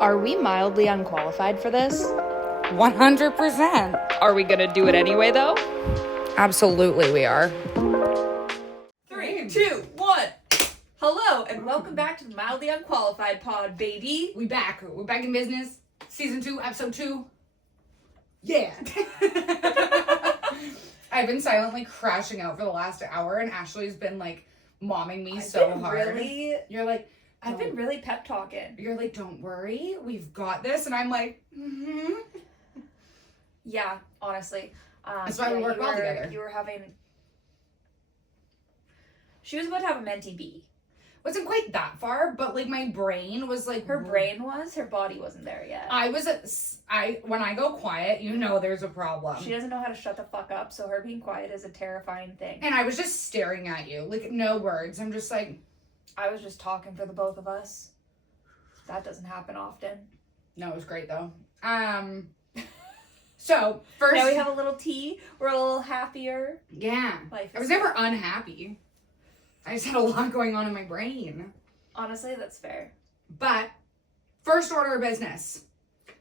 Are we mildly unqualified for this? 100%. Are we gonna do it anyway, though? Absolutely we are. 3, 2, 1. Hello, and welcome back to the Mildly Unqualified pod, baby. We're back in business. Season 2, episode 2. Yeah. I've been silently crashing out for the last hour, and Ashley's been, momming me so hard. You're like... I've been really pep talking. You're like, don't worry, we've got this. And I'm like, mm-hmm. Yeah, honestly. That's why we work well together. You were having... She was about to have a mentee bee. Wasn't quite that far, but, my brain was, Her brain was, her body wasn't there yet. When I go quiet, there's a problem. She doesn't know how to shut the fuck up, so her being quiet is a terrifying thing. And I was just staring at you, no words. I'm just like... I was just talking for the both of us. That doesn't happen often. No, it was great though. So first now we have a little tea. We're a little happier. Yeah. I was never unhappy. I just had a lot going on in my brain. Honestly, that's fair. But first order of business.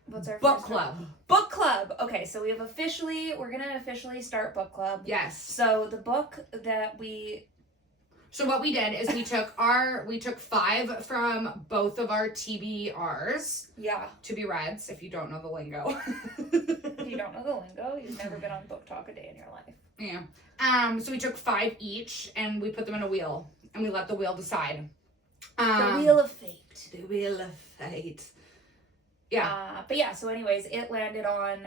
What's our book club? Book club. Okay, so we're gonna officially start book club. Yes. So the book that So what we did is we took 5 from both of our TBRs. Yeah. To be reads, if you don't know the lingo. If you don't know the lingo, you've never been on Book Talk a day in your life. Yeah. So we took 5 each and we put them in a wheel and we let the wheel decide. The Wheel of Fate. The Wheel of Fate. Yeah. But yeah, so anyways, it landed on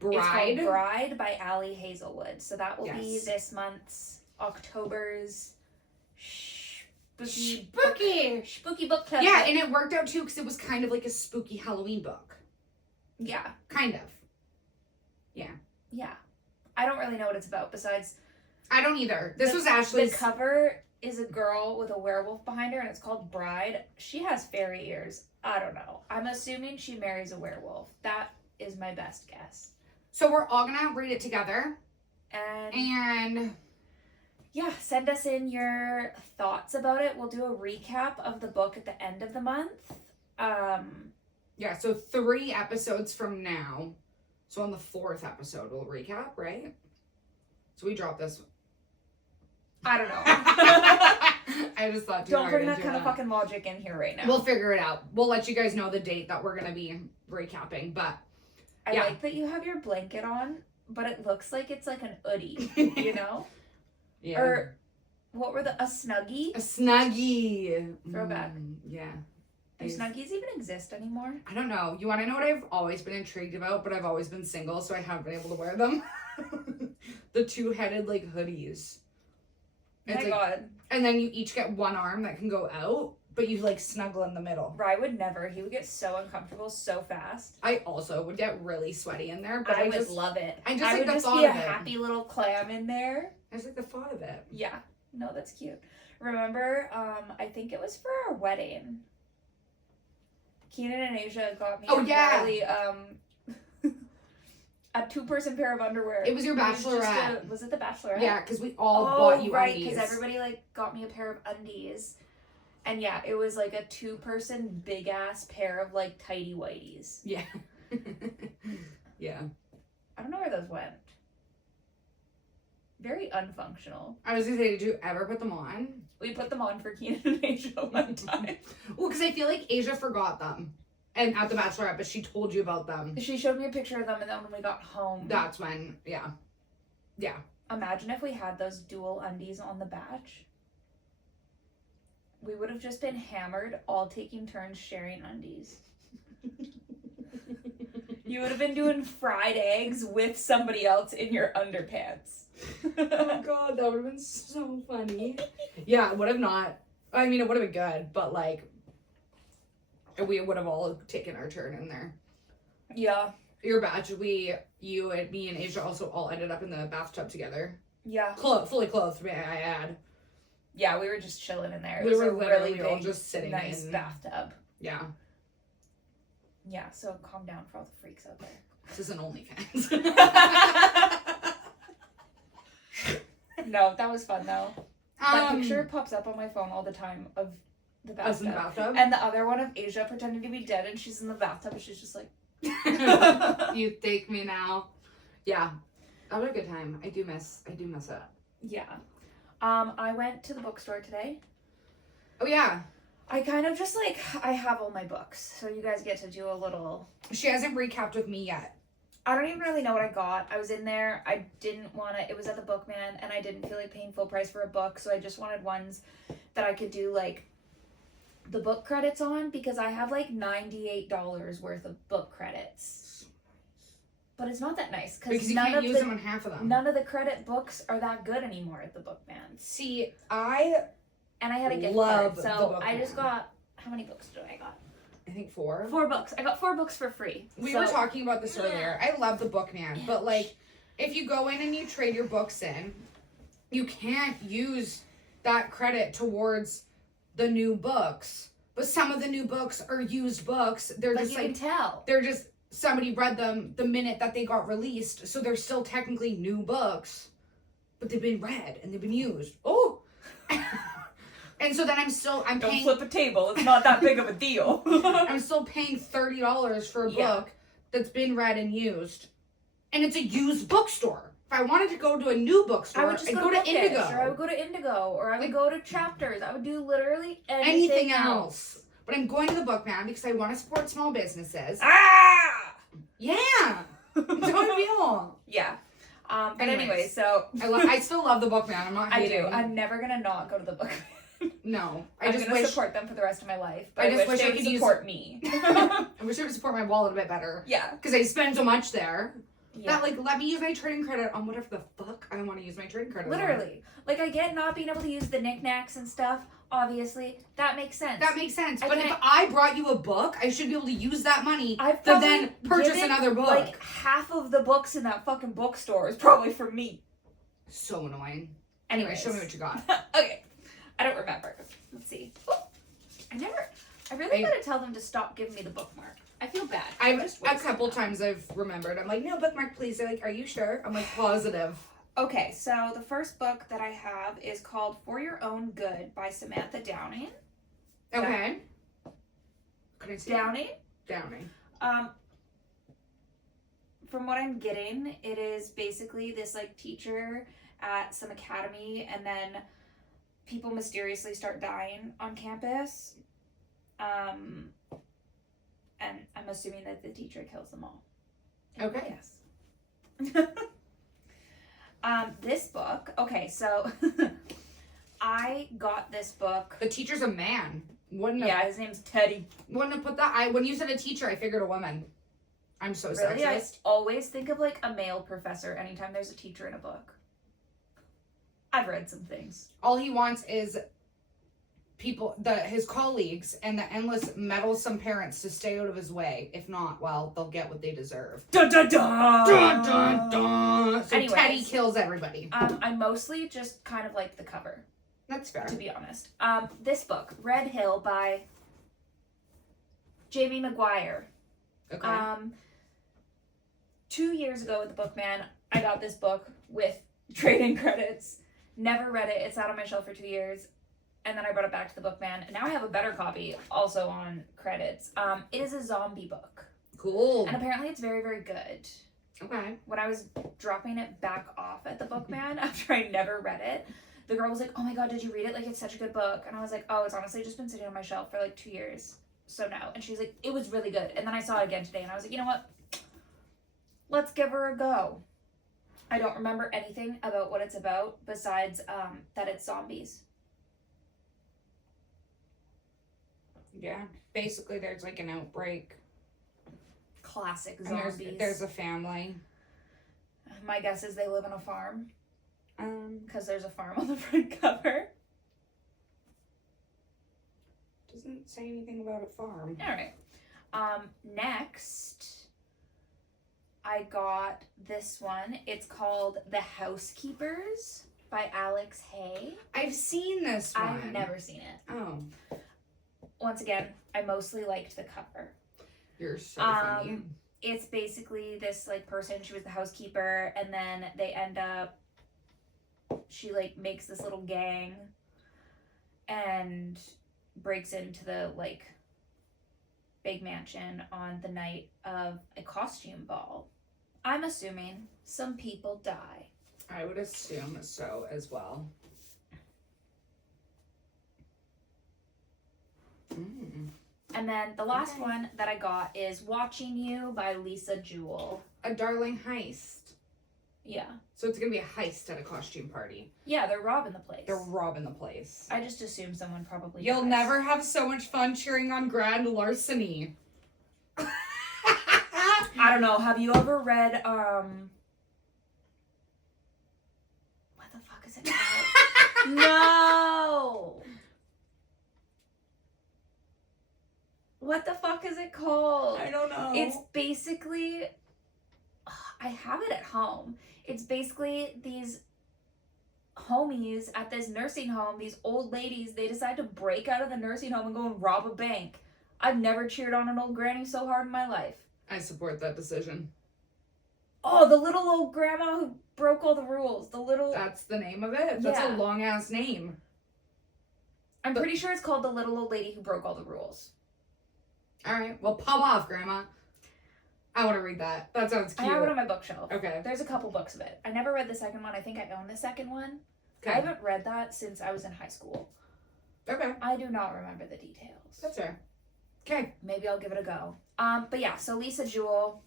Bride. It's called Bride by Allie Hazelwood. So that will be this month's October's spooky book club. Yeah, and it worked out too because it was kind of like a spooky Halloween book. Yeah. Kind of. Yeah. Yeah. I don't really know what it's about besides... I don't either. This was Ashley's... The cover is a girl with a werewolf behind her and it's called Bride. She has fairy ears. I don't know. I'm assuming she marries a werewolf. That is my best guess. So we're all gonna read it together. And... Yeah, send us in your thoughts about it. We'll do a recap of the book at the end of the month. Yeah, so 3 episodes from now. So on the 4th episode, we'll recap, right? So we drop this. I don't know. I just thought don't bring that kind of fucking logic in here right now. We'll figure it out. We'll let you guys know the date that we're going to be recapping, but I like that you have your blanket on, but it looks like it's like an hoodie, you know? Yeah. Or what were a Snuggie? A Snuggie. Throwback. Yeah. Do Snuggies even exist anymore? I don't know. You want to know what I've always been intrigued about, but I've always been single, so I haven't been able to wear them? The 2-headed, hoodies. Oh my God. And then you each get one arm that can go out, but you, snuggle in the middle. Rye would never. He would get so uncomfortable so fast. I also would get really sweaty in there, but I would love it. I just would just be a happy little clam in there. I just like the thought of it. Yeah. No, that's cute. Remember, I think it was for our wedding. Keenan and Asia got me a 2-person pair of underwear. It was your bachelorette. Was it the bachelorette? Yeah, because we all bought you right, undies. because everybody got me a pair of undies. And yeah, it was a 2-person big ass pair of tighty whities. Yeah. Yeah. I don't know where those went. Very unfunctional. I was gonna say, did you ever put them on? We put them on for Keenan and Asia one time. Well, because I feel like Asia forgot them. And at the bachelorette, but she told you about them. She showed me a picture of them, and then when we got home... That's when, yeah. Yeah. Imagine if we had those dual undies on the batch. We would have just been hammered, all taking turns sharing undies. You would have been doing fried eggs with somebody else in your underpants. Oh God, that would have been so funny. Yeah, it would have not. I mean, it would have been good, but we would have all taken our turn in there. Yeah. Your batch, you and me and Asia also all ended up in the bathtub together. Yeah. Fully clothed, may I add. Yeah, we were just chilling in there. We were literally really all big, just sitting nice in bathtub. Yeah. Yeah, so calm down for all the freaks out there. This isn't OnlyFans. No, that was fun though. That picture pops up on my phone all the time of the Us in bathtub. the bathtub. And the other one of Asia pretending to be dead, and she's in the bathtub, and she's just like, You take me now. Yeah. That was a good time. I do miss it. yeah. I went to the bookstore today. Oh yeah. I kind of just like, I have all my books, so you guys get to do a little... She hasn't recapped with me yet. I don't even really know what I got. I was in there, I didn't want to, it was at the Bookman, and I didn't feel like paying full price for a book, so I just wanted ones that I could do, like, the book credits on, because I have, like, $98 worth of book credits. But it's not that nice, Because you can't use them on half of them. None of the credit books are that good anymore at the Bookman. See, And I had a gift love card, so the I just Bookman. got, how many books did I got? I think 4. 4 books. I got 4 books for free. We were talking about this earlier. I love the Bookman, but like, if you go in and you trade your books in, you can't use that credit towards the new books. But some of the new books are used books. They're But just you like, can tell. they're just, somebody read them the minute that they got released, so they're still technically new books, but they've been read and they've been used. Oh! And so then I'm Don't paying... flip a table. It's not that big of a deal. I'm still paying $30 for a Yeah. book that's been read and used. And it's a used bookstore. If I wanted to go to a new bookstore, I would just I'd go to Indigo. Indigo. Or I would go to Indigo. Or I would go to Chapters. I would do literally Anything else. But I'm going to the Bookman because I want to support small businesses. Ah! Yeah! It's how I feel. Yeah. But Anyways. anyway, so... I still love the Bookman. I'm not I hating. do. I'm never going to not go to the Bookman. No. I'm going to support them for the rest of my life. But I just wish they would support me. I wish I would support my wallet a bit better. Yeah. Because I spend so much there. Yeah. That, like, let me use my trading credit on whatever the fuck I want to use my trading credit on. Literally. Like, I get not being able to use the knickknacks and stuff. Obviously. That makes sense. That makes sense. I But if can't- I brought you a book, I should be able to use that money I've to then probably purchase given, another book. Like, half of the books in that fucking bookstore is probably for me. So annoying. Anyway, show me what you got. Okay. I don't remember. Let's see. Oh, I really gotta tell them to stop giving me the bookmark. I feel bad. A couple times I've remembered. I'm like, no bookmark, please. They're like, are you sure? I'm like, positive. Okay, so the first book that I have is called For Your Own Good by Samantha Downing. Okay. Could I see Downing? Downing. From what I'm getting, it is basically this like teacher at some academy, and then people mysteriously start dying on campus. And I'm assuming that the teacher kills them all. Okay. Yes. This book, okay, so I got this book. The teacher's a man. Yeah, his name's Teddy. Wouldn't have put that. When you said a teacher, I figured a woman. I'm so Really? I sexist. always think of like a male professor anytime there's a teacher in a book. I've read some things. All he wants is his colleagues and the endless meddlesome parents to stay out of his way. If not, well, they'll get what they deserve. Dun dun dun! Dun dun dun! So Anyways, Teddy kills everybody. I mostly just kind of like the cover, That's fair. to be honest. This book, Red Hill by Jamie Maguire. Okay. 2 years ago at the Bookman, I got this book with trading credits. Never read it. It's out on my shelf for 2 years. And then I brought it back to the Bookman. And now I have a better copy, also on credits. It is a zombie book. Cool. And apparently it's very, very good. Okay. When I was dropping it back off at the Bookman after I never read it, the girl was like, oh my god, did you read it? Like, it's such a good book. And I was like, oh, it's honestly just been sitting on my shelf for like 2 years. So no. And she's like, it was really good. And then I saw it again today and I was like, you know what? Let's give her a go. I don't remember anything about what it's about besides that it's zombies. Yeah. Basically, there's like an outbreak. Classic And zombies. there's a family. My guess is they live on a farm because there's a farm on the front cover. Doesn't say anything about a farm. All right. Next, I got this one. It's called The Housekeepers by Alex Hay. I've seen this one. I've never seen it. Oh. Once again, I mostly liked the cover. You're so funny. It's basically this like person, she was the housekeeper, and then they end up, she like makes this little gang, and breaks into the like big mansion on the night of a costume ball. I'm assuming some people die. I would assume so as well. And then the last one that I got is Watching You by Lisa Jewell. A darling heist. Yeah. So it's going to be a heist at a costume party. Yeah, they're robbing the place. They're robbing the place. I just assume someone probably You'll dies. never have so much fun cheering on grand larceny. I don't know. Have you ever read, what the fuck is it called? No! What the fuck is it called? I don't know. It's basically, I have it at home. It's basically these homies at this nursing home, these old ladies, they decide to break out of the nursing home and go and rob a bank. I've never cheered on an old granny so hard in my life. I support that decision. Oh, the little old grandma who broke all the rules. The little... That's the name of it? That's Yeah. a long-ass name. I'm pretty sure it's called The Little Old Lady Who Broke All the Rules. All right. Well, pop off, Grandma. I want to read that. That sounds cute. I have it on my bookshelf. Okay. There's a couple books of it. I never read the second one. I think I own the second one. Okay. I haven't read that since I was in high school. Okay. I do not remember the details. That's fair. Okay. Maybe I'll give it a go. But yeah, so Lisa Jewell,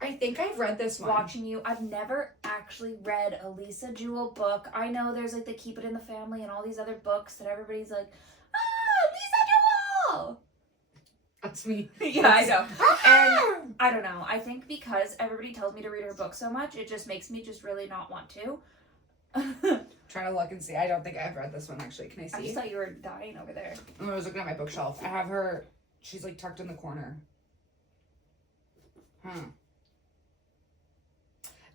I think I've read this one. Watching You. I've never actually read a Lisa Jewell book. I know there's like the Keep It in the Family and all these other books that everybody's like, Lisa Jewell! That's me. Yeah, I know. And I don't know. I think because everybody tells me to read her book so much, it just makes me just really not want to. Trying to look and see. I don't think I've read this one, actually. Can I see? I just thought you were dying over there. I was looking at my bookshelf. I have her. She's like tucked in the corner.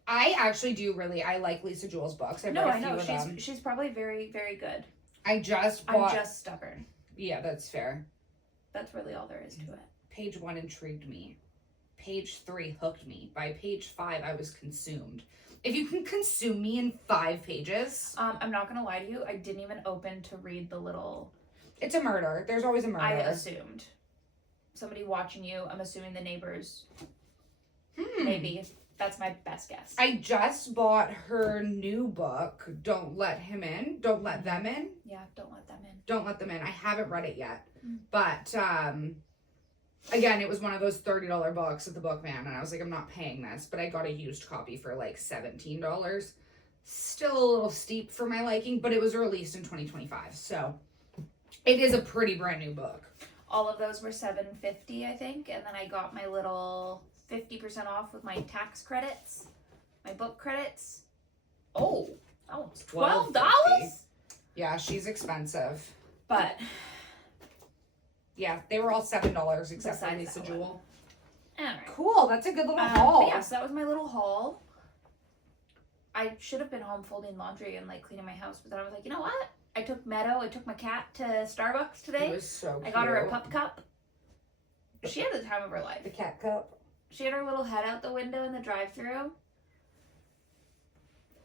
I actually do really. I like Lisa Jewell's books. I've read a few of them. She's probably very, very good. I just bought. I'm just stubborn. Yeah, that's fair. That's really all there is to it. Page 1 intrigued me. Page 3 hooked me. By page 5, I was consumed. If you can consume me in 5 pages, I'm not gonna lie to you. I didn't even open to read the little. it's a murder. There's always a murder. I assumed somebody watching you. I'm assuming the neighbors. Maybe that's my best guess. I just bought her new book, Don't Let Him In. Don't Let Them In. Yeah, don't let them in. Don't Let Them In. I haven't read it yet. But, again, it was one of those $30 books at the Bookman, and I was like, I'm not paying this. But I got a used copy for like $17. Still a little steep for my liking, but it was released in 2025. So it is a pretty brand new book. All of those were $7.50, I think, and then I got my little 50% off with my tax credits, my book credits. Oh, that one's $12. Yeah, she's expensive. But yeah, they were all $7 except for Besides Lisa that Jewell. all right. Cool, that's a good little haul. But yeah, so that was my little haul. I should have been home folding laundry and like cleaning my house, but then I was like, you know what? I took Meadow. I took my cat to Starbucks today. It was so cute. I got her a pup cup. She had the time of her life. The cat cup. She had her little head out the window in the drive-thru.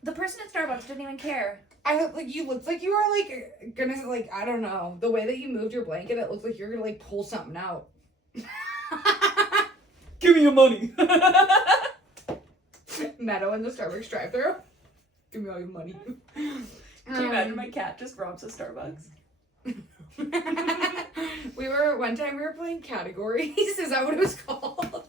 The person at Starbucks didn't even care. You looked like you were like gonna like, I don't know, the way that you moved your blanket, it looked like you're gonna like pull something out. Give me your money. Meadow in the Starbucks drive-thru. Give me all your money. Can you imagine my cat just robs a Starbucks? One time we were playing categories. Is that what it was called?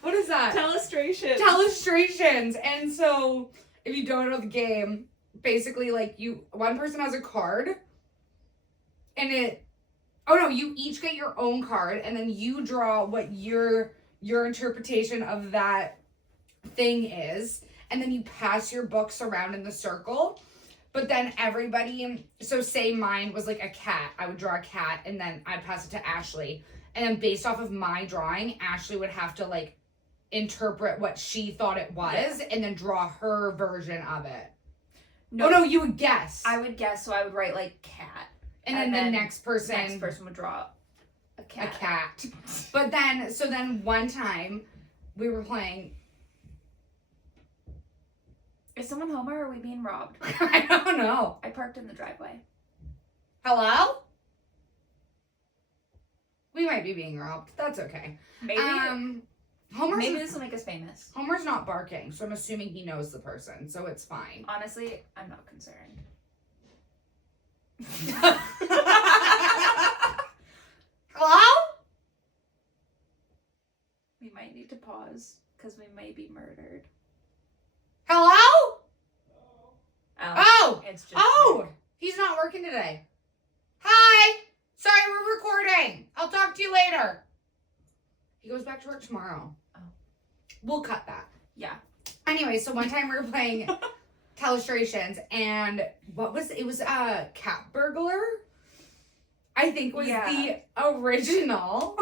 What is that? Telestrations. And so if you don't know the game, basically like one person has a card and you each get your own card and then you draw what your interpretation of that thing is, and then you pass your books around in the circle. But then everybody, so say mine was like a cat, I would draw a cat and then I'd pass it to Ashley. And then based off of my drawing, Ashley would have to like interpret what she thought it was and then draw her version of it. No, you would guess. I would guess, so I would write like cat. And then the next person would draw a cat. A cat. But then one time we were playing. Is someone home or are we being robbed? I don't know. I parked in the driveway. Hello? We might be being robbed. That's okay. Maybe Homer's this will make us famous. Homer's not barking, so I'm assuming he knows the person, so it's fine. Honestly, I'm not concerned. Hello? We might need to pause because we may be murdered. Hello? Oh! It's just Oh! He's not working today. Hi! Sorry, we're recording. I'll talk to you later. He goes back to work tomorrow. Oh. We'll cut that. Yeah. Anyway, so one time we were playing Telestrations, and it was a cat burglar, I think was the original.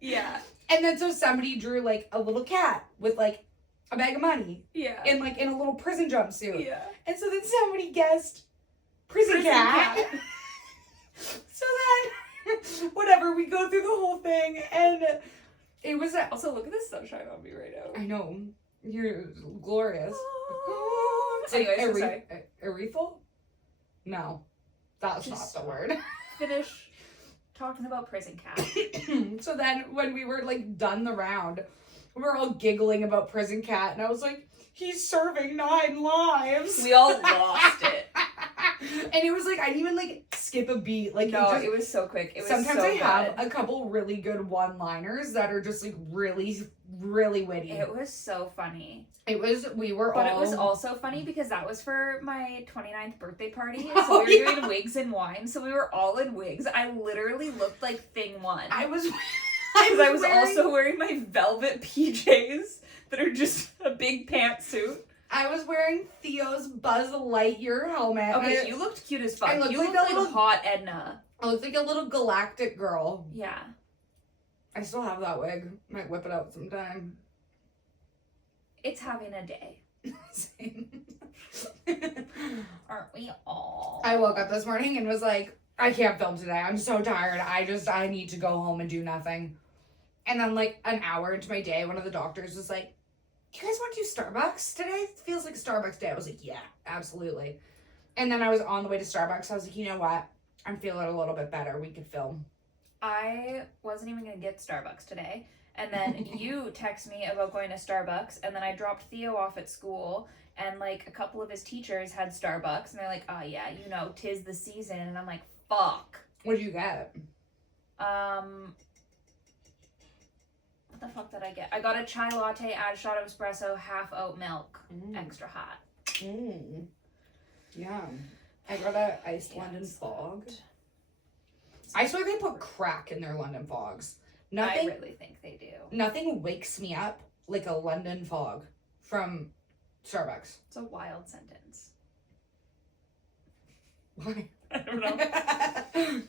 Yeah. And then so somebody drew like a little cat with like a bag of money. Yeah. And like in a little prison jumpsuit. Yeah. And so then somebody guessed prison cat. So then whatever, we go through the whole thing, and it was Also, look at the sunshine on me right now. I know. You're glorious. Anyways, I'm sorry. Urethral? No. That's Just not the word. Finish talking about prison cat. So then when we were like done the round, we were all giggling about prison cat, and I was like, he's serving 9 lives. We all lost it. And it was like, I didn't even like skip a beat. Like, No, it was so quick. It was sometimes so I have good. a couple really good one-liners that are just like really, really witty. It was so funny. It was also funny because that was for my 29th birthday party. Oh, So we were doing wigs and wine. So we were all in wigs. I literally looked like Thing 1. I was also wearing my velvet PJs that are just a big pantsuit. I was wearing Theo's Buzz Lightyear helmet. Okay, you looked cute as fuck. I looked You like looked a like little- hot Edna. I looked like a little galactic girl. Yeah. I still have that wig. Might whip it out sometime. It's having a day. Same. Aren't we all? I woke up this morning and was like, I can't film today. I'm so tired. I need to go home and do nothing. And then like an hour into my day, one of the doctors was like, you guys want to do Starbucks today? It feels like a Starbucks day. I was like, yeah, absolutely. And then I was on the way to Starbucks. I was like, you know what? I'm feeling a little bit better. We could film. I wasn't even going to get Starbucks today. And then you text me about going to Starbucks. And then I dropped Theo off at school. And like a couple of his teachers had Starbucks. And they're like, oh yeah, you know, 'tis the season. And I'm like, fuck. What did you get? What the fuck did I get? I got a chai latte, add a shot of espresso, half oat milk, extra hot. Yeah. I got a iced London fog. I swear they put crack in their London fogs. I really think they do. Nothing wakes me up like a London fog from Starbucks. It's a wild sentence. Why? I don't know.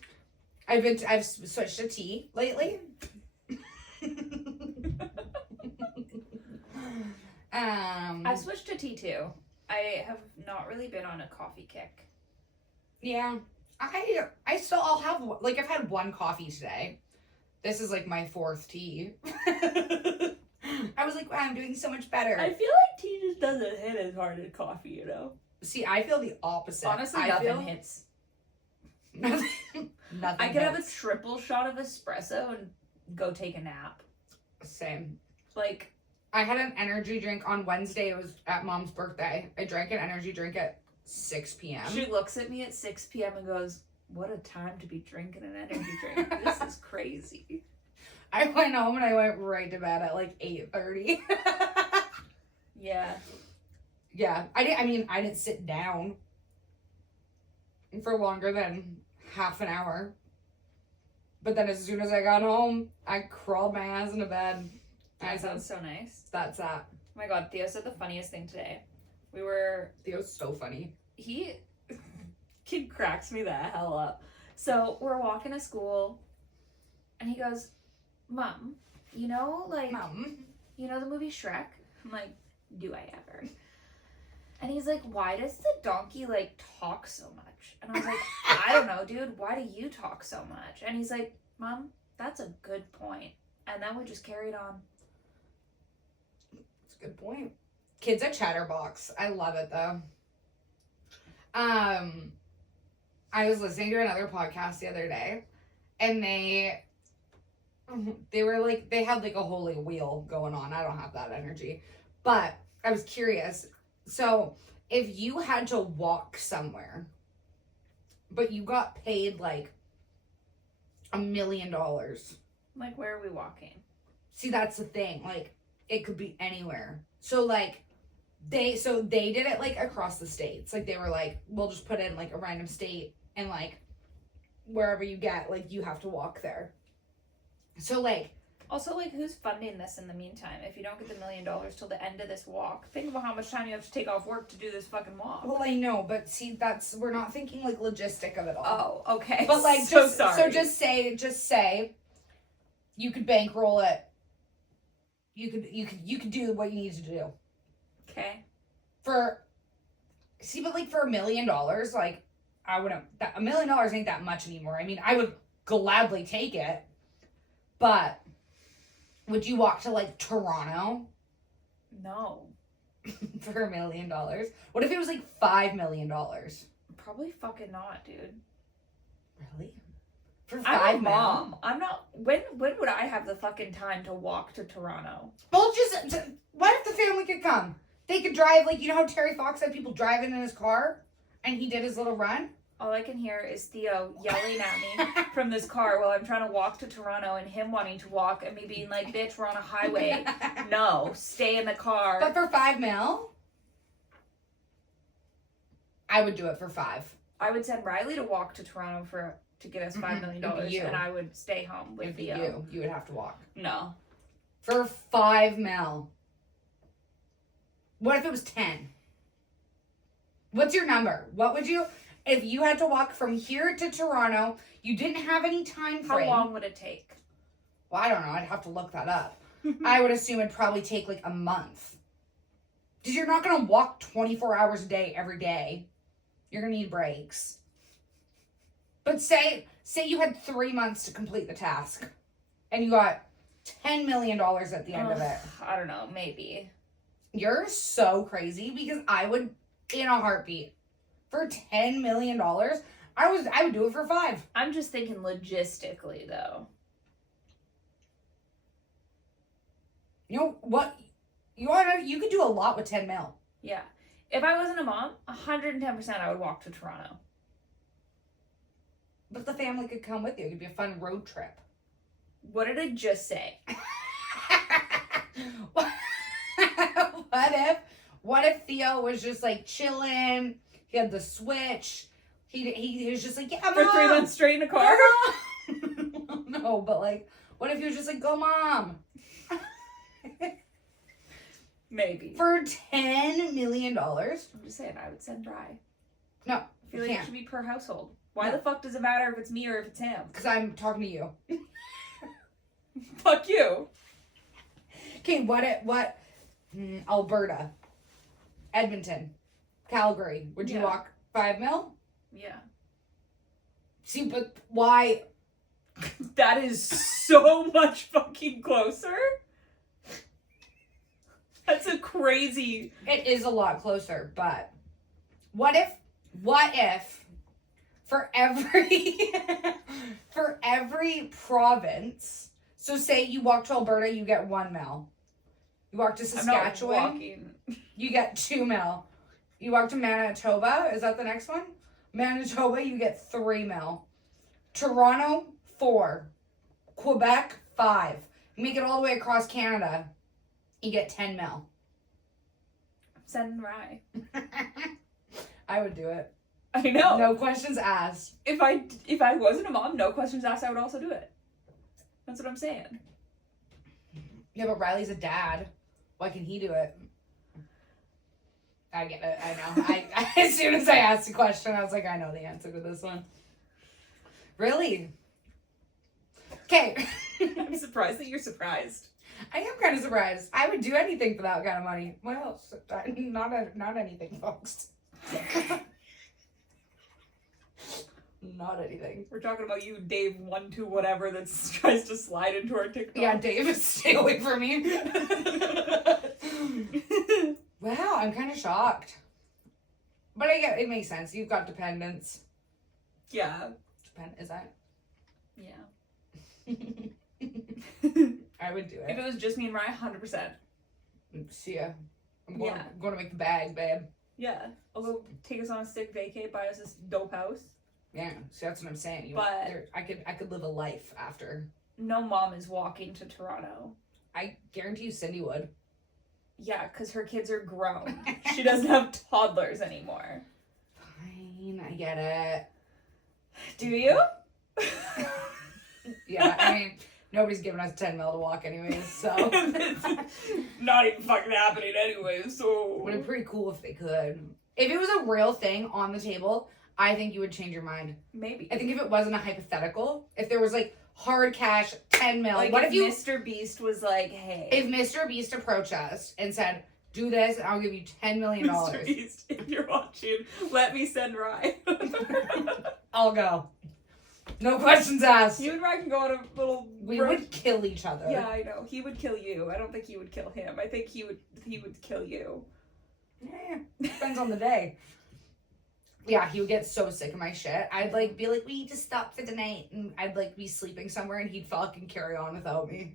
I've switched to tea lately. I've switched to tea too. I have not really been on a coffee kick. Yeah. I'll have, like, I've had one coffee today. This is like my 4th tea. I was like, wow, I'm doing so much better. I feel like tea just doesn't hit as hard as coffee, you know? See, I feel the opposite. Honestly, nothing hits. Nothing. I could have a triple shot of espresso and go take a nap. Same. Like, I had an energy drink on Wednesday. It was at Mom's birthday. I drank an energy drink at 6 p.m. She looks at me at 6 p.m. and goes, what a time to be drinking an energy drink. This is crazy. I went home and I went right to bed at like 8:30. Yeah. Yeah. I didn't sit down for longer than half an hour. But then as soon as I got home, I crawled my ass into bed. That sounds so nice. That's that. Oh my god, Theo said the funniest thing today. Theo's so funny. Kid cracks me the hell up. So we're walking to school and he goes, Mom, you know the movie Shrek? I'm like, do I ever? And he's like, why does the donkey like talk so much? And I was like, I don't know, dude. Why do you talk so much? And he's like, Mom, that's a good point. And then we just carried on. That's a good point. Kids at Chatterbox. I love it though. I was listening to another podcast the other day, and they they were like, they had like a holy wheel going on. I don't have that energy. But I was curious. So if you had to walk somewhere, but you got paid like $1 million. Like, where are we walking? See, that's the thing. Like, it could be anywhere. So like, they did it like across the states. Like, they were like, we'll just put in like a random state, and like wherever you get, like, you have to walk there. So like, also, like, who's funding this in the meantime? If you don't get the $1 million till the end of this walk, think about how much time you have to take off work to do this fucking walk. well, I know, but see, we're not thinking like logistic of it all. Oh, okay. But like, so sorry. So just say you could bankroll it. You could do what you need to do. Okay. But like for $1 million, like, I wouldn't, $1 million ain't that much anymore. I mean, I would gladly take it, but would you walk to like Toronto? No. For $1 million? What if it was like $5 million? Probably fucking not, dude. Really? For I'm a $5 mom. I'm not. When would I have the fucking time to walk to Toronto? Well, what if the family could come? They could drive, like, you know how Terry Fox had people driving in his car and he did his little run? All I can hear is Theo yelling at me from this car while I'm trying to walk to Toronto, and him wanting to walk and me being like, bitch, we're on a highway. No, stay in the car. But for $5 million, I would do it for $5 million. I would send Riley to walk to Toronto to get us $5 million, and I would stay home with Theo. You would have to walk. No. For $5 million. What if it was 10? What's your number? What would you, if you had to walk from here to Toronto, you didn't have any time frame. How long would it take? Well, I don't know. I'd have to look that up. I would assume it'd probably take like a month. Because you're not going to walk 24 hours a day every day. You're going to need breaks. But say you had 3 months to complete the task. And you got $10 million at the end of it. I don't know. Maybe. You're so crazy, because I would, in a heartbeat, for $10 million, I would do it for $5 million. I'm just thinking logistically, though. You know what? You could do a lot with $10 million. Yeah. If I wasn't a mom, 110% I would walk to Toronto. But the family could come with you. It could be a fun road trip. What did I just say? What if Theo was just like chilling? He had the Switch. He was just like, yeah, Mom. For 3 months straight in a car? No, but like, what if he was just like, go, Mom? Maybe. For $10 million? I'm just saying, I would send Bri. No, I feel like can't. it should be per household. Why the fuck does it matter if it's me or if it's him? Because I'm talking to you. Fuck you. Okay, Alberta, Edmonton, Calgary. Would you walk $5 million? Yeah. See, but why? That is so much fucking closer. That's a crazy. It is a lot closer, but what if for every province, so say you walk to Alberta, you get $1 million. You walk to Saskatchewan, you get $2 million. You walk to Manitoba, is that the next one? Manitoba, you get $3 million. Toronto, $4 million. Quebec, $5 million. You make it all the way across Canada, you get $10 million. I'm sending Rye. I would do it. I know. No questions asked. If I wasn't a mom, no questions asked, I would also do it. That's what I'm saying. Yeah, but Riley's a dad. Why can he do it? I get it. I know. I as soon as I asked the question, I was like, I know the answer to this one. Really? Okay. I'm surprised that you're surprised. I am kind of surprised. I would do anything for that kind of money. Well, not anything, folks. Not anything. We're talking about you, Dave 12 whatever, that tries to slide into our TikTok. Yeah, Dave, stay away from me. Wow, I'm kind of shocked. But I get it makes sense. You've got dependents. Yeah. Is that? Yeah. I would do If it. it was just me and Ryan, 100%. See ya. I'm going, Yeah. going to make the bag, babe. Yeah. I'll go take us on a sick vacay, buy us this dope house. Yeah, see, that's what I'm saying. But- I could live a life after. No mom is walking to Toronto. I guarantee you Cindy would. Yeah, because her kids are grown. She doesn't have toddlers anymore. Fine, I get it. Do you? Yeah, I mean, nobody's giving us 10 mil to walk anyways, so. Not even fucking happening anyway, so. Would be pretty cool if they could. If it was a real thing on the table, I think you would change your mind. Maybe. I think if it wasn't a hypothetical, if there was like hard cash, 10 mil. Like What if if you, Mr. Beast was like, hey. if Mr. Beast approached us and said, do this and I'll give you $10 million. Mr. Beast, if you're watching, let me send Ryan. I'll go. No questions asked. You and Ryan can go on a little We road. would kill each other. Yeah, I know. He would kill you. I don't think you would kill him. I think he would kill you. Yeah, depends on the day. Yeah, he would get so sick of my shit. I'd like be like, we need to stop for the night, and I'd like be sleeping somewhere, and he'd fucking carry on without me.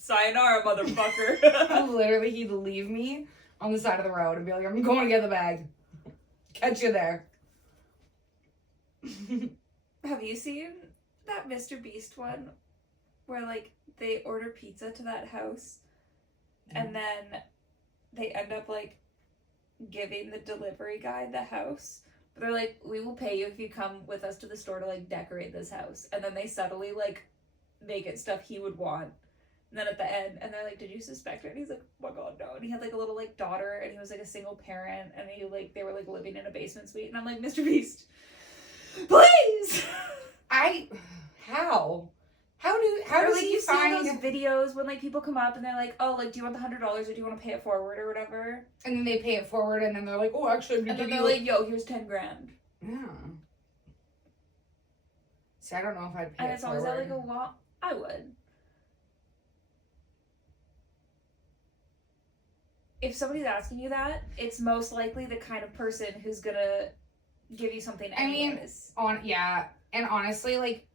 Sayonara, motherfucker. Literally, he'd leave me on the side of the road and be like, I'm going to get the bag. Catch you there. Have you seen that Mr. Beast one where like they order pizza to that house and then they end up like giving the delivery guy the house? But they're like, we will pay you if you come with us to the store to like decorate this house. And then they subtly like make it stuff he would want. And then at the end, and they're like, did you suspect it? And he's like, oh my god, no. And he had like a little like daughter and he was like a single parent and he like they were like living in a basement suite. And I'm like, Mr. Beast, please. How Or, does like he you see find, those videos when like people come up and they're like, oh, like, do you want the $100 or do you want to pay it forward or whatever? and then they pay it forward, and then they're like, oh, actually, I'm And gonna then give they're you, like, yo, here's 10 grand. yeah. See, I don't know if I'd pay And it it's always forward. at like a well, I would. If somebody's asking you that, it's most likely the kind of person who's gonna give you something I mean, anyways. And honestly, like,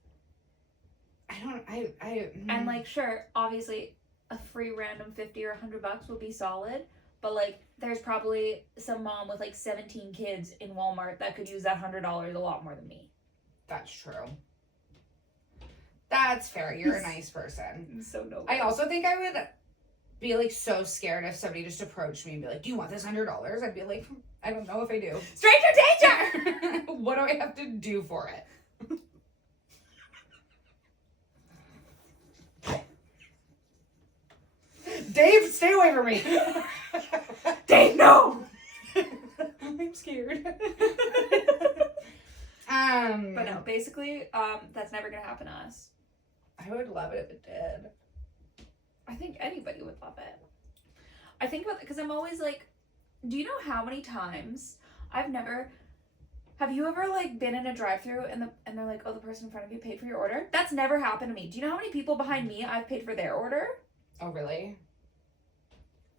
And like, sure, obviously, a free random $50 or $100 will be solid, but like, there's probably some mom with like 17 kids in Walmart that could use that $100 a lot more than me. That's true. That's fair. You're a nice person. So no. I also think I would be like so scared if somebody just approached me and be like, do you want this $100? I'd be like, I don't know if I do. Stranger danger! What do I have to do for it? Dave, stay away from me. Dave, no! I'm scared. But no, basically, that's never gonna happen to us. I would love it if it did. I think anybody would love it. I think about it because I'm always like, do you know how many times have you ever like been in a drive-thru and they're like, oh, the person in front of you paid for your order? That's never happened to me. Do you know how many people behind me I've paid for their order? Oh, really?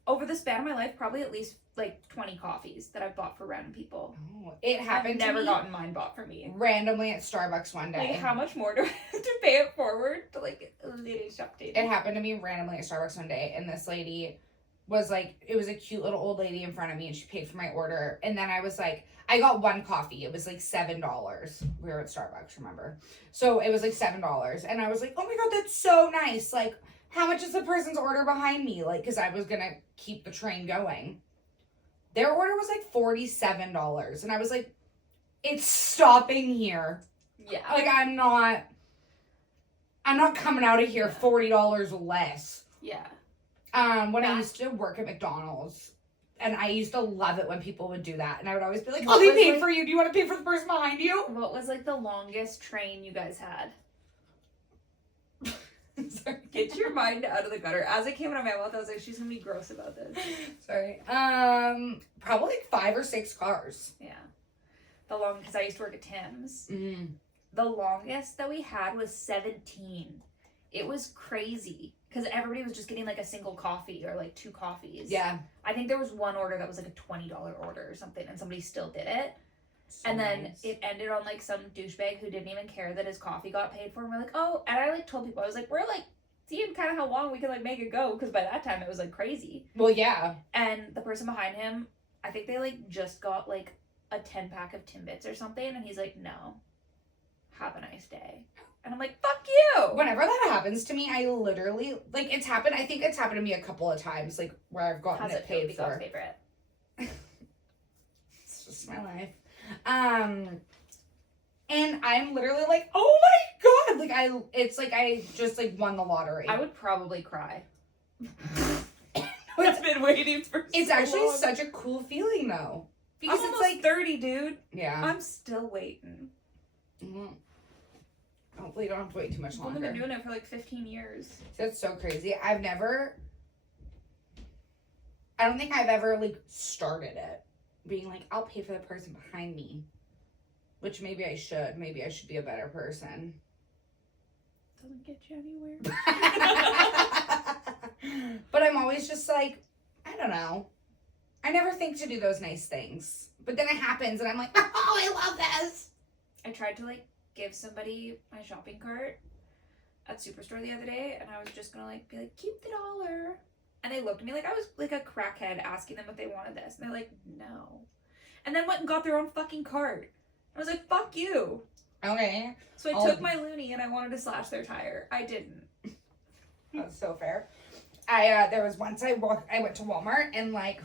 Over the span of my life, probably at least like 20 coffees that I've bought for random people. Oh, it happened I've never to me gotten mine bought for me. randomly at Starbucks one day. Like, how much more do I have to pay it forward to like literally shop dating? It happened to me randomly at Starbucks one day, and this lady was like, it was a cute little old lady in front of me, and she paid for my order. And then I was like, I got one coffee. It was like $7. We were at Starbucks, remember? So it was like $7. And I was like, oh my God, that's so nice. Like, how much is the person's order behind me? Like, because I was going to keep the train going. Their order was like $47. And I was like, it's stopping here. Yeah. Like, I'm not coming out of here $40 less. Yeah. When I That- used to work at McDonald's, and I used to love it when people would do that, and I would always be like, What "Oh, they was, paid like- for you. Do you want to pay for the person behind you?" What was like the longest train you guys had? Sorry. Get your mind out of the gutter. As it came out of my mouth, I was like, she's gonna be gross about this. Sorry. Probably like 5 or 6 cars. Yeah. The long, because I used to work at Tim's. Mm. The longest that we had was 17. It was crazy. Because everybody was just getting like a single coffee or like 2 coffees. Yeah. I think there was one order that was like a $20 order or something, and somebody still did it. So And then nice. it ended on like some douchebag who didn't even care that his coffee got paid for. And we're like, oh, and I like told people, I was like, we're like seeing kind how long we could like make it go, because by that time it was like crazy. Well, yeah. And the person behind him, I think they like just got like a 10-pack of Timbits or something, and he's like, no, have a nice day. And I'm like, fuck you. Whenever that happens to me, I literally, like, it's happened, I think it's happened to me a couple of times, like, where I've gotten How's it it feel to paid be for. God's favorite? It's just my life. And I'm literally like, oh my god, like, it's like I just, like, won the lottery. I would probably cry. It's been waiting for It's so actually long. such a cool feeling, though. Because I'm it's almost like, 30, dude. yeah. I'm still waiting. Mhm. Hopefully you don't have to wait too much I've only longer. been doing it for like 15 years. That's so crazy. I don't think I've ever, like, started it. Being like, I'll pay for the person behind me. Which maybe I should. Maybe I should be a better person. Doesn't get you anywhere. But I'm always just like, I don't know. I never think to do those nice things. But then it happens and I'm like, oh, I love this. I tried to like give somebody my shopping cart at Superstore the other day, and I was just gonna like be like, keep the $1. And they looked at me like I was like a crackhead asking them if they wanted this. And they're like, no. And then went and got their own fucking cart. I was like, fuck you. Okay. So I took my loonie and I wanted to slash their tire. I didn't. That's so fair. There was once I went to Walmart and like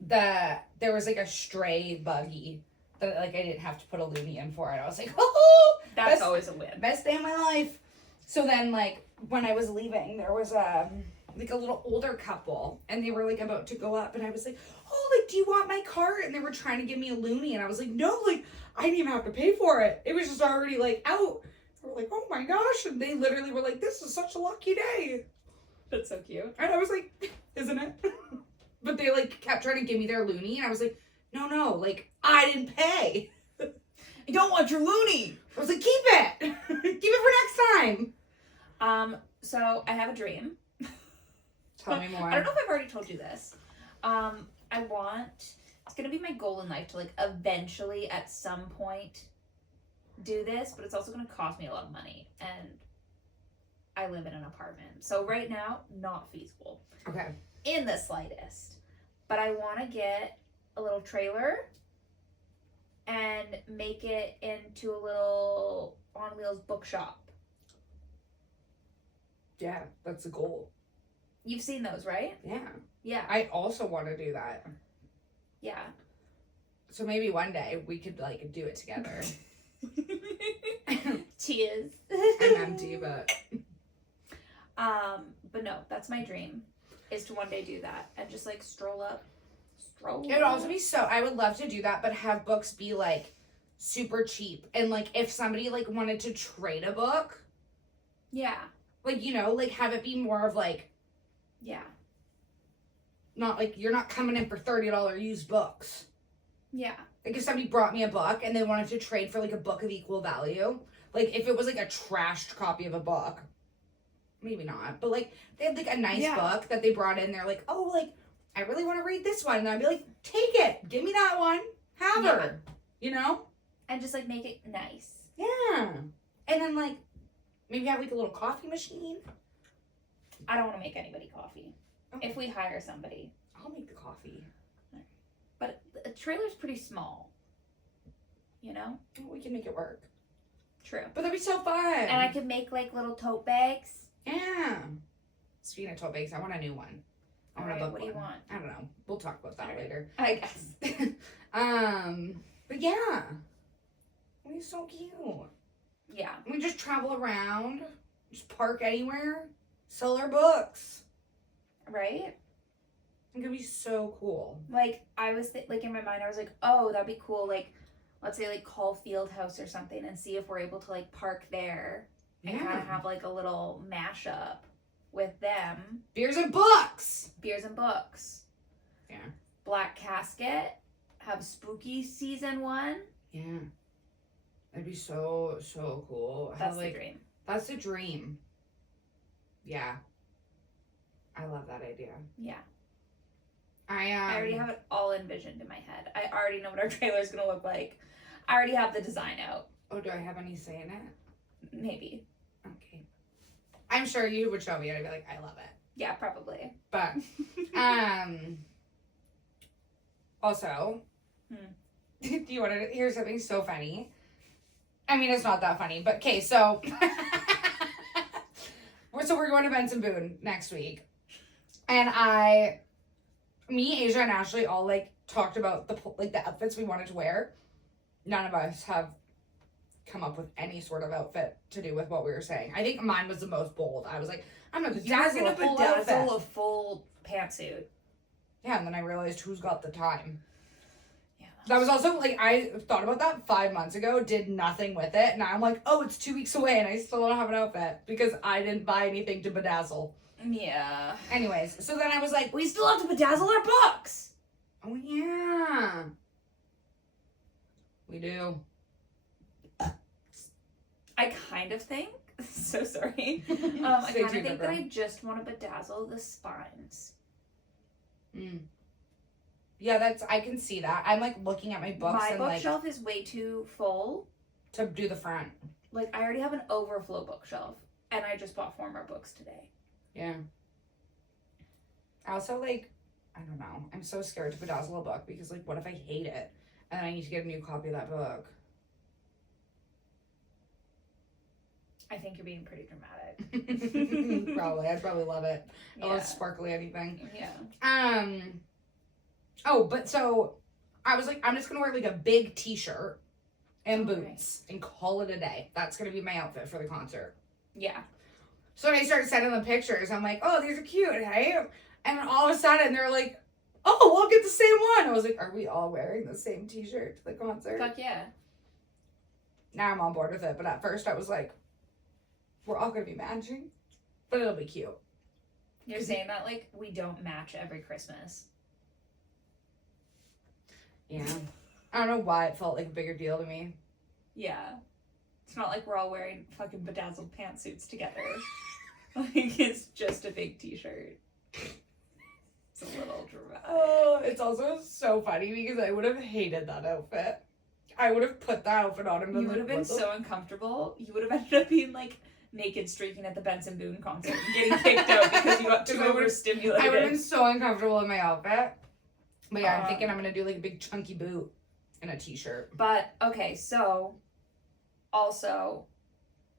there was like a stray buggy that like I didn't have to put a loonie in for, and I was like, oh, That's always a win. best day of my life. So then like when I was leaving, there was like a little older couple, and they were like about to go up, and I was like, oh, like, do you want my cart? And they were trying to give me a loonie, and I was like, no, like, I didn't even have to pay for it. It was just already like out. They were like, oh my gosh, and they literally were like, this is such a lucky day. That's so cute. And I was like, isn't it? But they like kept trying to give me their loonie, and I was like, no, like, I didn't pay. I don't want your loonie. I was like, keep it. Keep it for next time. So I have a dream. Tell me more. I don't know if I've already told you this. It's gonna be my goal in life to like eventually at some point do this, but it's also gonna cost me a lot of money, and I live in an apartment. So right now, not feasible. Okay. In the slightest. But I wanna get a little trailer and make it into a little on wheels bookshop. Yeah, that's the goal. You've seen those, right? Yeah. Yeah. I also want to do that. Yeah. So maybe one day we could like do it together. Cheers. I'm empty, but But no, that's my dream, is to one day do that and just like stroll up. it would also be so, I would love to do that, but have books be like super cheap. And like if somebody like wanted to trade a book, Yeah. like, you know, like have it be more of like, Yeah. not like you're not coming in for $30 used books. Yeah. Like if somebody brought me a book and they wanted to trade for like a book of equal value, like if it was like a trashed copy of a book, maybe not, but like they had like a nice book that they brought in, they're like, oh, like I really want to read this one, and I'd be like, take it, give me that one, have her, you know? And just like make it nice. Yeah. And then like maybe have like a little coffee machine. I don't want to make anybody coffee. Okay. If we hire somebody. I'll make the coffee. But the trailer's pretty small. You know? We can make it work. True. But that'd be so fun. And I could make like little tote bags. Yeah. Speaking of tote bags, I want a new one. I want a book What do you one. want? I don't know. We'll talk about that later. I guess. But yeah. It'd be so cute. Yeah. We just travel around, just park anywhere, sell our books. Right? It could be so cool. Like I was like in my mind, I was like, oh, that'd be cool. Like, let's say like call Field House or something and see if we're able to like park there and kind of have like a little mashup with them. Beers and books. Beers and books. Yeah. Black Casket. Have Spooky Season 1. Yeah. That'd be so cool. That's like, the dream. That's the dream. Yeah. I love that idea. Yeah. I already have it all envisioned in my head. I already know what our trailer's gonna look like. I already have the design out. Oh, do I have any say in it? Maybe. Okay. I'm sure you would show me and I'd be like, I love it. Yeah, probably. But, also, do you want to hear something so funny? I mean, it's not that funny, but okay, so, we're going to Benson Boone next week. And me, Asia, and Ashley all, like, talked about the outfits we wanted to wear. None of us have come up with any sort of outfit to do with what we were saying. I think mine was the most bold. I was like, I'm gonna bedazzle a full pantsuit. Yeah, and then I realized who's got the time. Yeah. That was also, like, I thought about that 5 months ago, did nothing with it, and now I'm like, oh, it's 2 weeks away, and I still don't have an outfit, because I didn't buy anything to bedazzle. Yeah. Anyways, so then I was like, we still have to bedazzle our books! Oh, yeah. We do. I kind of think, so sorry, I Stay kind of tuned, think that I everyone. just want to bedazzle the spines. Yeah, I can see that. I'm, like, looking at my books My and, bookshelf is way too full. to do the front. Like, I already have an overflow bookshelf, and I just bought 4 more books today. Yeah. I also, like, I don't know. I'm so scared to bedazzle a book because, like, what if I hate it? And then I need to get a new copy of that book. I think you're being pretty dramatic. Probably. I'd probably love it. I Yeah. love sparkly anything. Yeah. Oh, but so I was like, I'm just gonna wear like a big t-shirt and boots and call it a day. That's gonna be my outfit for the concert. Yeah. So when I started sending them pictures, I'm like, oh, these are cute, hey? And then all of a sudden they're like, oh, we'll get the same one. I was like, are we all wearing the same t-shirt to the concert? Fuck yeah. Now I'm on board with it, but at first I was like, we're all gonna be matching, but it'll be cute. You're saying that like we don't match every Christmas. Yeah. I don't know why it felt like a bigger deal to me. Yeah. It's not like we're all wearing fucking bedazzled pantsuits together. Like, it's just a big t-shirt. It's a little dramatic. Oh, it's also so funny because I would have hated that outfit. I would have put that outfit on and been You like, would have been what the so uncomfortable. You would have ended up being like naked streaking at the Benson Boone concert and getting kicked out because you got too overstimulated. I would have been so uncomfortable in my outfit. But yeah, I'm Uh, thinking I'm gonna do like a big chunky boot and a t-shirt. But okay, so also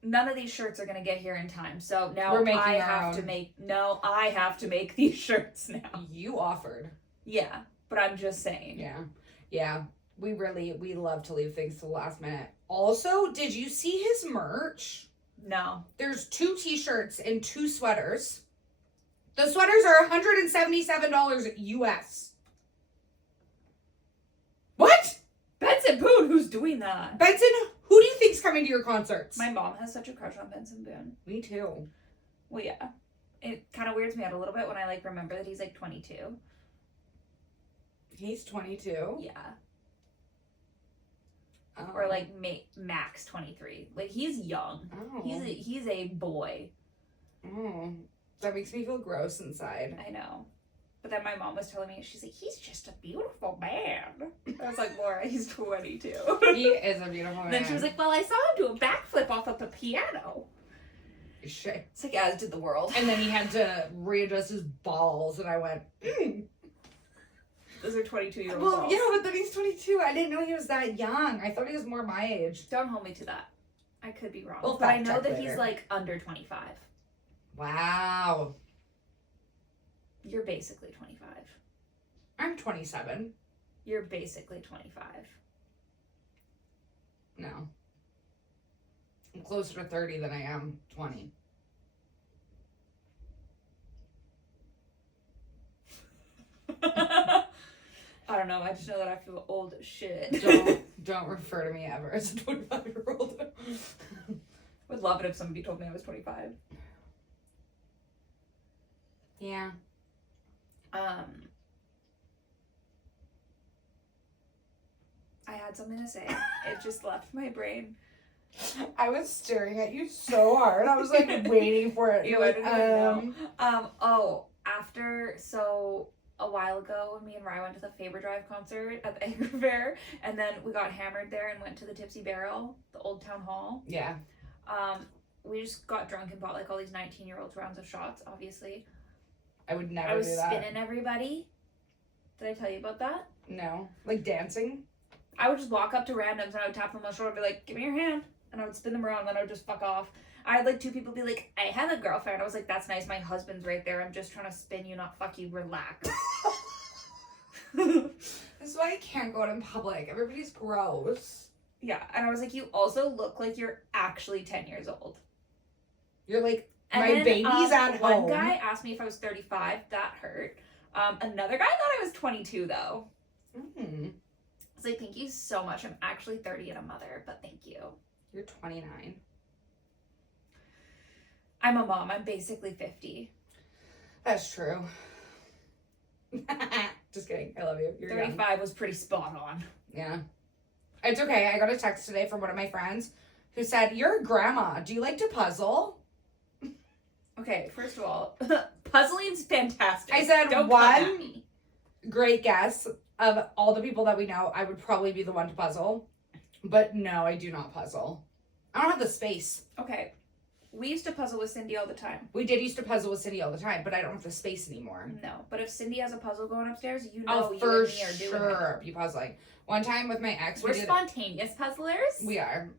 none of these shirts are gonna get here in time. So now We're making I our have own. to make I have to make these shirts now. You offered. Yeah, but I'm just saying. Yeah. Yeah. We love to leave things to the last minute. Also, did you see his merch? No. There's 2 t-shirts and 2 sweaters. The sweaters are $177 US. What? Benson Boone, who's doing that? Benson, who do you think's coming to your concerts? My mom has such a crush on Benson Boone. Me too. Well, yeah. It kind of weirds me out a little bit when I like remember that he's like 22. He's 22. Yeah. Oh. Or like max 23. Like he's young. Oh. He's a boy. Oh. That makes me feel gross inside. I know. But then my mom was telling me, she's like, he's just a beautiful man. I was like, Laura, he's 22. He is a beautiful man. And then she was like, well, I saw him do a backflip off of the piano. Shit. It's like, as did the world. And then he had to readjust his balls, and I went, Those are 22-year-old Well, balls. yeah, but then he's 22. I didn't know he was that young. I thought he was more my age. Don't hold me to that. I could be wrong. We'll but I fact know check that later. he's like under 25. Wow. You're basically 25. I'm 27. You're basically 25. No. I'm closer to 30 than I am 20. I don't know. I just know that I feel old as shit. Don't refer to me ever as a 25-year-old. Would love it if somebody told me I was 25. Yeah. I had something to say. It just left my brain. I was staring at you so hard. I was like waiting for it. Ew, I didn't even know. So a while ago when me and Rye went to the Faber Drive concert at the Anchor Fair, and then we got hammered there and went to the Tipsy Barrel, the Old Town Hall. Yeah. we just got drunk and bought like all these 19-year-olds rounds of shots, obviously. I would never I was do that. spinning everybody. Did I tell you about that? No. Like dancing? I would just walk up to randoms and I would tap them on the shoulder and be like, give me your hand. And I would spin them around and then I would just fuck off. I had like 2 people be like, I have a girlfriend. I was like, that's nice. My husband's right there. I'm just trying to spin you, not fuck you. Relax. That's why I can't go out in public. Everybody's gross. Yeah. And I was like, you also look like you're actually 10 years old. You're like, And my then, baby's at one home. One guy asked me if I was 35. That hurt. Another guy thought I was 22 though. Mm. I was like, thank you so much. I'm actually 30 and a mother, but thank you. You're 29. I'm a mom. I'm basically 50. That's true. Just kidding. I love you. You're 35 young. Was pretty spot on. Yeah. It's okay. I got a text today from one of my friends who said, you're a grandma. Do you like to puzzle? Okay, first of all, puzzling's fantastic. I said, don't one come at me. Great guess of all the people that we know, I would probably be the one to puzzle. But no, I do not puzzle. I don't have the space. Okay. We used to puzzle with Cindy all the time. We did used to puzzle with Cindy all the time, but I don't have the space anymore. No, but if Cindy has a puzzle going upstairs, you know I'll you for and me are doing sure be puzzling. One time with my ex, We're spontaneous puzzlers. We are.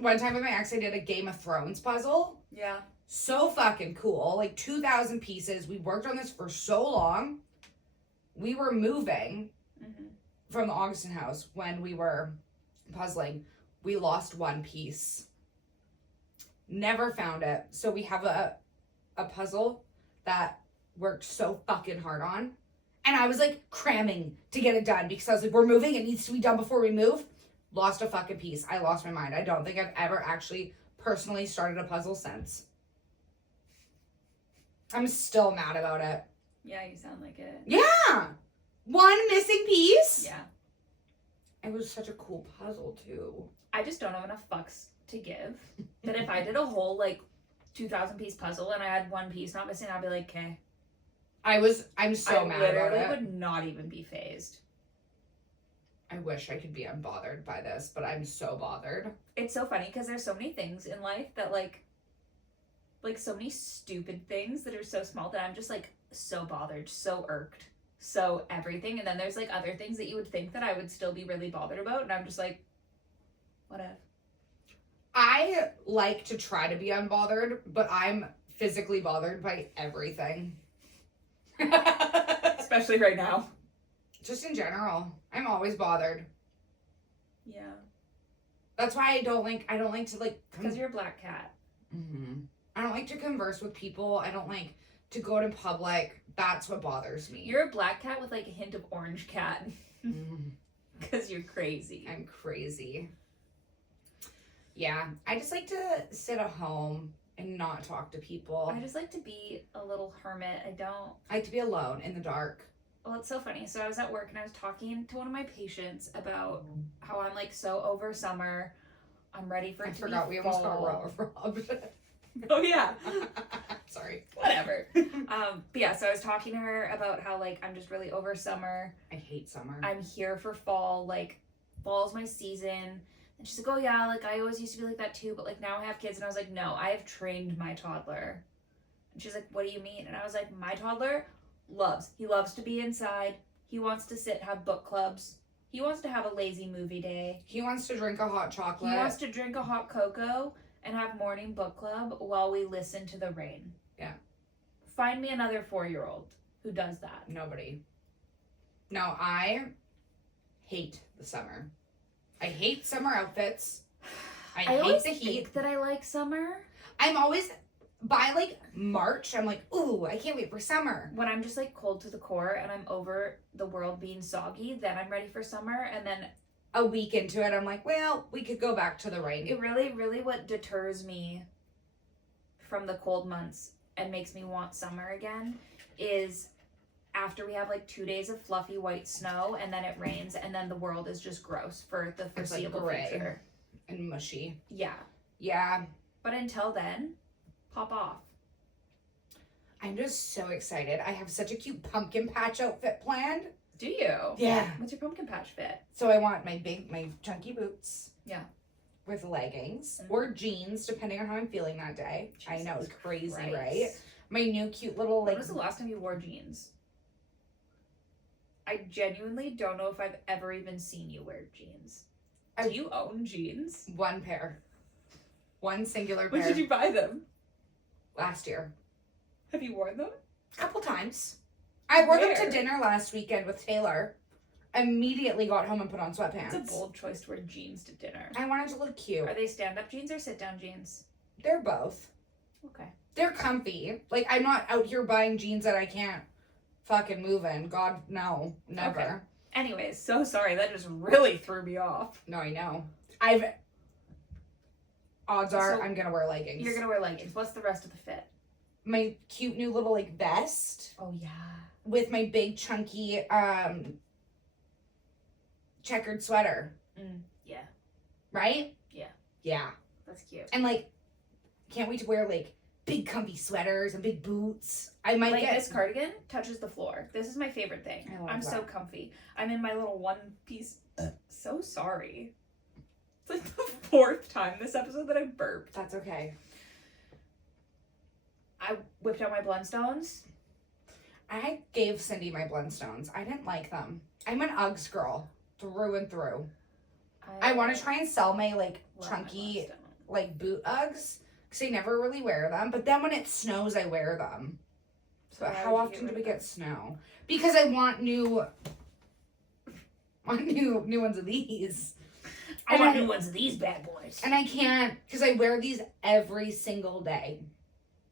One time with my ex, I did a Game of Thrones puzzle. Yeah. So fucking cool. Like 2,000 pieces. We worked on this for so long. We were moving from the Augustin house when we were puzzling. We lost one piece. Never found it. So we have a puzzle that worked so fucking hard on. And I was like cramming to get it done because I was like, we're moving. It needs to be done before we move. Lost a fucking piece. I lost my mind. I don't think I've ever actually personally started a puzzle since. I'm still mad about it. Yeah, you sound like it. Yeah. One missing piece. Yeah. It was such a cool puzzle too. I just don't have enough fucks to give. That if I did a whole like 2,000 piece puzzle and I had one piece not missing, I'd be like, okay. I'm so mad about it. I literally would not even be phased. I wish I could be unbothered by this, but I'm so bothered. It's so funny because there's so many things in life that like so many stupid things that are so small that I'm just like so bothered, so irked, so everything. And then there's like other things that you would think that I would still be really bothered about. And I'm just like, whatever. I like to try to be unbothered, but I'm physically bothered by everything. Especially right now. Just in general. I'm always bothered. Yeah. That's why I don't like to like... Because you're a black cat. Mm-hmm. I don't like to converse with people. I don't like to go to public. That's what bothers me. You're a black cat with like a hint of orange cat. Because you're crazy. I'm crazy. Yeah. I just like to sit at home and not talk to people. I just like to be a little hermit. I like to be alone in the dark. Well, it's so funny. So I was at work and I was talking to one of my patients about how I'm like so over summer. I'm ready for it to be fall. We almost got robbed. Oh yeah. Sorry. Whatever. But yeah, so I was talking to her about how like I'm just really over summer. I hate summer. I'm here for fall. Like fall's my season. And she's like, oh yeah, like I always used to be like that too, but like now I have kids. And I was like, no, I have trained my toddler. And she's like, what do you mean? And I was like, my toddler he loves to be inside. He wants to sit, have book clubs. He wants to have a lazy movie day. He wants to drink a hot chocolate. He wants to drink a hot cocoa and have morning book club while we listen to the rain. Yeah. Find me another 4-year-old who does that. Nobody. No, I hate the summer. I hate summer outfits. I hate the heat. I think that I like summer. I'm always, by like March, I'm like, ooh, I can't wait for summer. When I'm just like cold to the core and I'm over the world being soggy, then I'm ready for summer. And then a week into it, I'm like, well, we could go back to the rain. It really, really what deters me from the cold months and makes me want summer again is after we have like 2 days of fluffy white snow and then it rains and then the world is just gross for the foreseeable future. And mushy. Yeah. Yeah. But until then, pop off. I'm just so excited. I have such a cute pumpkin patch outfit planned. Do you? Yeah. What's your pumpkin patch fit? So I want my chunky boots. Yeah. with leggings or jeans, depending on how I'm feeling that day. I know, it's crazy, right? My new cute little, like... When was the last time you wore jeans? I genuinely don't know if I've ever even seen you wear jeans. Do you own jeans? One pair. One singular pair. When did you buy them? Last year. Have you worn them? A couple times. I wore them to dinner last weekend with Taylor. Immediately got home and put on sweatpants. It's a bold choice to wear jeans to dinner. I wanted to look cute. Are they stand-up jeans or sit-down jeans? They're both. Okay. They're comfy. Like, I'm not out here buying jeans that I can't fucking move in. God, no. Never. Okay. Anyways, so sorry. That just really threw me off. No, I know. Odds are I'm gonna wear leggings. You're gonna wear leggings. What's the rest of the fit? My cute new little, like, vest. Oh, yeah. With my big, chunky, checkered sweater. Yeah. Right? Yeah. Yeah. That's cute. And, like, can't wait to wear, like, big comfy sweaters and big boots. I might like get... this cardigan touches the floor. This is my favorite thing. I'm so comfy. I'm in my little one piece. So sorry. It's like the fourth time this episode that I burped. That's okay. I whipped out my Blundstones. I gave Cindy my Blundstones. I didn't like them. I'm an Uggs girl through and through. I want to try and sell my, like, chunky, like, boot Uggs. Because I never really wear them. But then when it snows, I wear them. So how often do we get snow? Because I want new ones of these. I want new ones of these bad boys. And I can't, because I wear these every single day.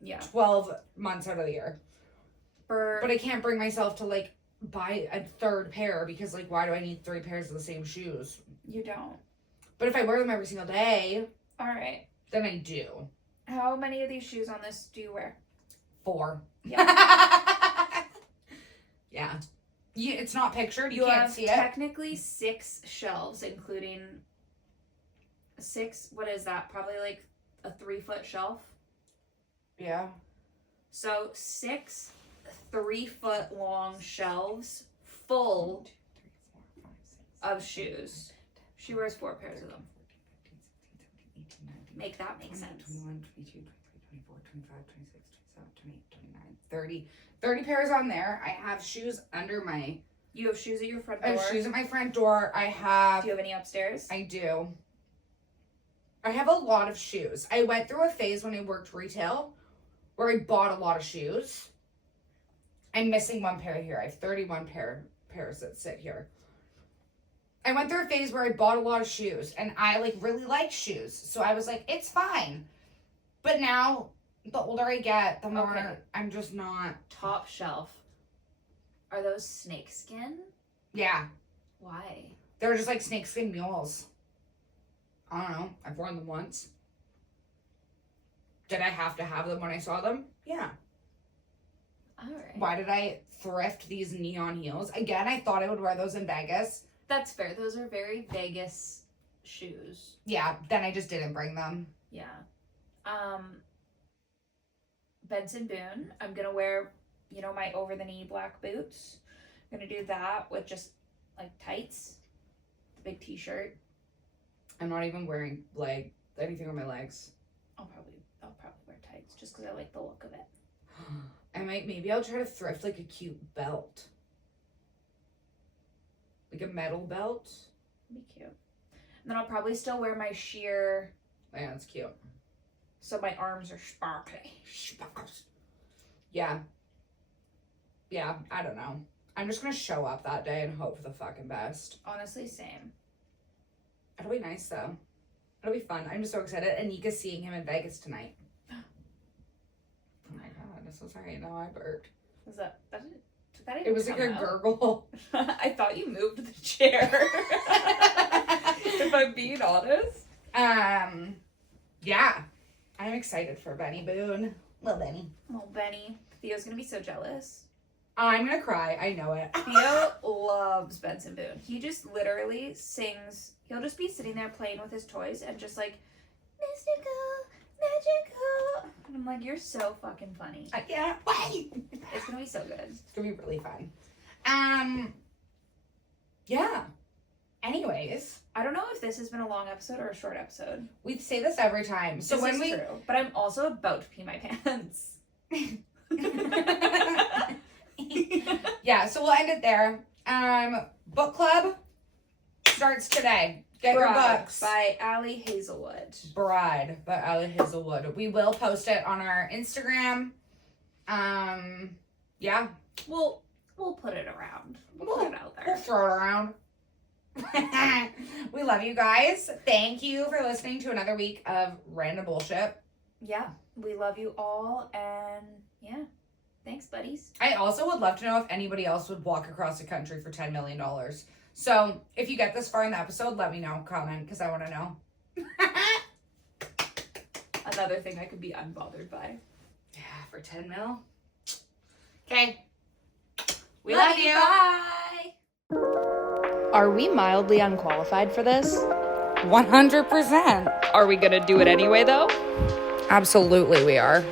Yeah. 12 months out of the year. But I can't bring myself to, like, buy a third pair because, like, why do I need 3 pairs of the same shoes? You don't. But if I wear them every single day, all right, then I do. How many of these shoes on this do you wear? 4. Yeah. Yeah. It's not pictured. You can't see it. Technically 6 shelves, including 6. What is that? Probably like a 3-foot shelf. Yeah. So 6 3-foot long shelves full of shoes. She wears 4 pairs of them. Make that make sense. 21, 22, 23, 24, 25, 26, 27, 28, 29, 30. 30 pairs on there. I have shoes under my... You have shoes at your front door? I have shoes at my front door. I have... Do you have any upstairs? I do. I have a lot of shoes. I went through a phase when I worked retail where I bought a lot of shoes. I'm missing 1 pair here. I have 31 pairs that sit here. I went through a phase where I bought a lot of shoes and I, like, really like shoes. So I was like, it's fine. But now, the older I get, the more I'm just not... Top shelf. Are those snakeskin? Yeah. Why? They're just like snakeskin mules. I don't know. I've worn them once. Did I have to have them when I saw them? Yeah. Alright. Why did I thrift these neon heels? Again, I thought I would wear those in Vegas. That's fair. Those are very Vegas shoes. Yeah, then I just didn't bring them. Yeah. Benson Boone. I'm gonna wear, you know, my over-the-knee black boots. I'm gonna do that with just, like, tights. Big t-shirt. I'm not even wearing, like, anything on my legs. I'll probably wear tights just because I like the look of it. Maybe I'll try to thrift, like, a cute belt. Like a metal belt. Be cute. And then I'll probably still wear my sheer. Yeah, that's cute. So my arms are sparkly. Yeah. Yeah, I don't know. I'm just gonna show up that day and hope for the fucking best. Honestly, same. It'll be nice though. It'll be fun. I'm just so excited. And Nika's seeing him in Vegas tonight. Oh my god, I'm so sorry. No, I burped. Was that even it was like a gurgle. I thought you moved the chair. If I'm being honest. Yeah. I'm excited for Benny Boone. Little Benny. Oh, Benny. Theo's gonna be so jealous. I'm gonna cry. I know it. Theo loves Benson Boone. He just literally sings. He'll just be sitting there playing with his toys and just like, mystical, magical. And I'm like, you're so fucking funny. I can't wait. It's gonna be so good. It's gonna be really fun. Yeah. Anyways, I don't know if this has been a long episode or a short episode. we say this every time. So This is true, but I'm also about to pee my pants. Yeah, so we'll end it there. Book club starts today. Get your books. By Allie Hazelwood. Bride by Allie Hazelwood. We will post it on our Instagram. Yeah. We'll put it around. We'll put it out We'll there. throw it around. We love you guys. Thank you for listening to another week of random bullshit. Yeah, we love you all, and yeah, thanks, buddies. I also would love to know if anybody else would walk across the country for $10 million. So if you get this far in the episode, let me know. Comment, because I want to know. Another thing I could be unbothered by. Yeah, for 10 mil. Okay. We Love love you. Bye. Are we mildly unqualified for this? 100%. Are we gonna do it anyway, though? Absolutely, we are.